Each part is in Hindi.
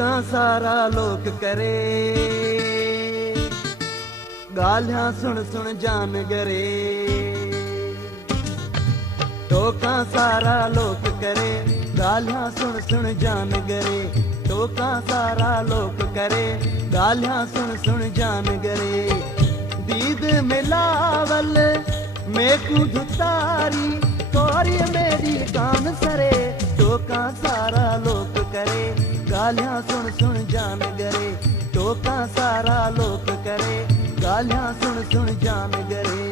टोका सारा लोक करे, गालियां सुन सुन जान गरे। टोका सारा लोक करे, गालियां सुन सुन जान गरे। टोका सारा लोक करे, गालियां सुन सुन जान गरे। दीद मिलावल मेकू धुतारी, तोरी मेरी कान सरे। टोका सारा लोक करे, गालियां सुन सुन जान गरे। टोका सारा लोक करे, गालियां सुन सुन जान गरे।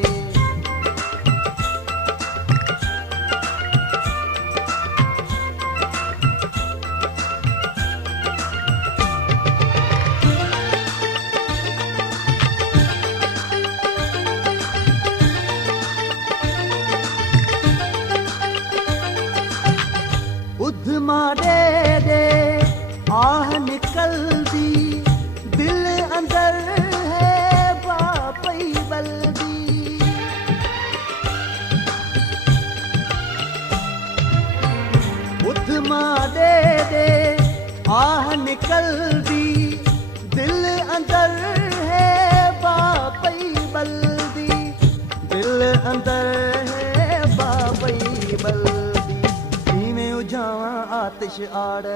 उधमा दे दे आह निकल दी, दिल अंदर है बापई बल्दी। उधमा दे दे आह निकल दी, दिल अंदर है बापई बल्दी। दिल अंदर है बापई बल्दी। उजावा आतिश आड़,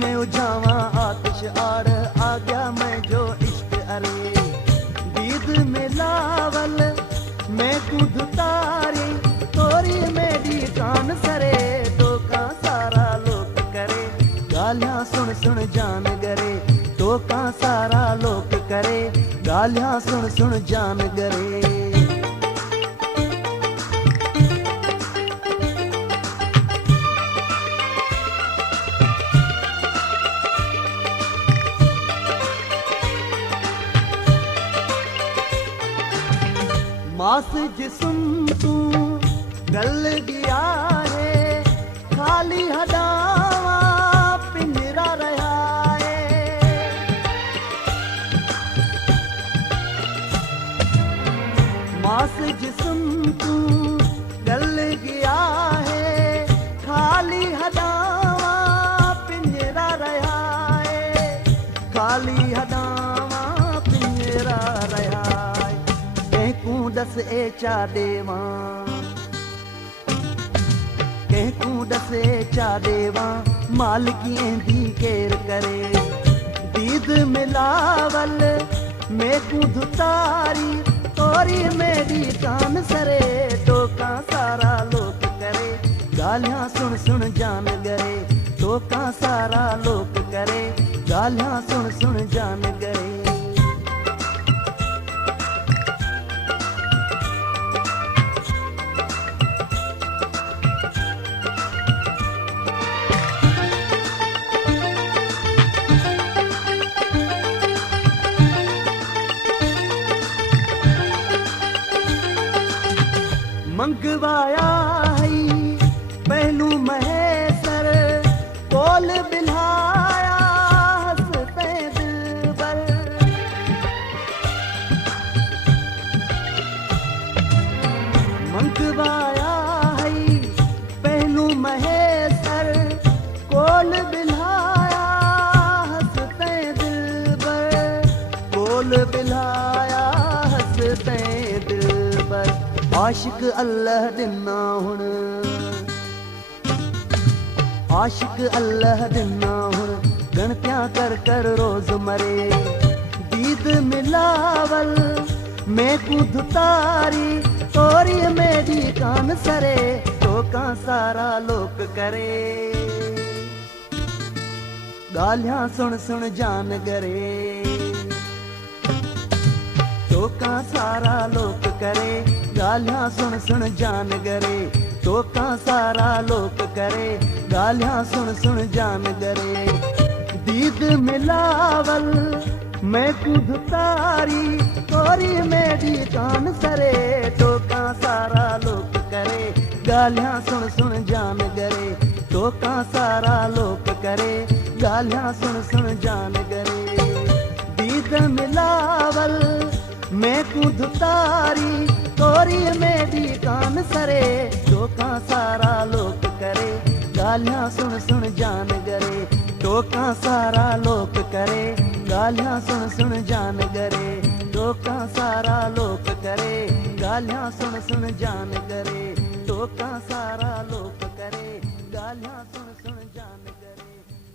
मैं उजावा आतिश आड़। आ गया मैं जो इश्क अरे, दीद मिलावल मैं खुद तारी, तोरी मेरी कान सरे। टोका सारा लोक करे, गालियां सुन सुन जान गरे। टोका सारा लोक करे, गालियां सुन सुन जान गरे। मास जिस्म तू गल गया है, खाली हदावा पिंजरा रहा है। मास जिस्म तू गल गया है, खाली हदावा पिंजरा रहा है। खाली हदावा पिंजरा रहा है। दस ए चा देवा, कहकू दस ए चा देवा, मालकिएं दी केर करे। दीद मिलावल मेकू धुतारी, तोरी मेरी कान सरे। टोका सारा लोक करे, गालियां सुन सुन जान गरे। टोका सारा लोक करे, गालियां सुन सुन जान गरे। मंगवाया है पहलू महेसर, कोल बिल्हाया हंसते दिलबर। मंगवाया है पहलू महेसर, कोल बिल्हाया हंसते दिलबर। कोल बिल्हाया हंसते दिलबर। आशिक अल्लाह दिना हुण, आशिक अल्लाह दिना हुण। गणत्या कर कर रोज मरे। दीद मिलावल मैं खुद तारी, तोरी मेरी कान सरे। टोका सारा लोक करे, गालियां सुन सुन जान गरे। टोका सारा लोक करे, गालियां सुन सुन जान गरे। टोका सारा लोक करे, गालियां सुन सुन जान गरे। दीद मिलावल मैं खुद तारी, तोरी मेरी कान सरे। टोका सारा लोक करे, गालियां सुन सुन जान गरे। टोका सारा लोक करे, गालियां सुन सुन जान गरे। दीद मिलावल मैं खुद तारी, तोरी मेरी कान सरे। टोका सारा लोक करे, गालियां सुन सुन जान गरे, टोका सारा लोक करे, गालियां सुन सुन जान गरे, टोका सारा लोक करे, गालियां सुन सुन जान गरे, टोका सारा लोक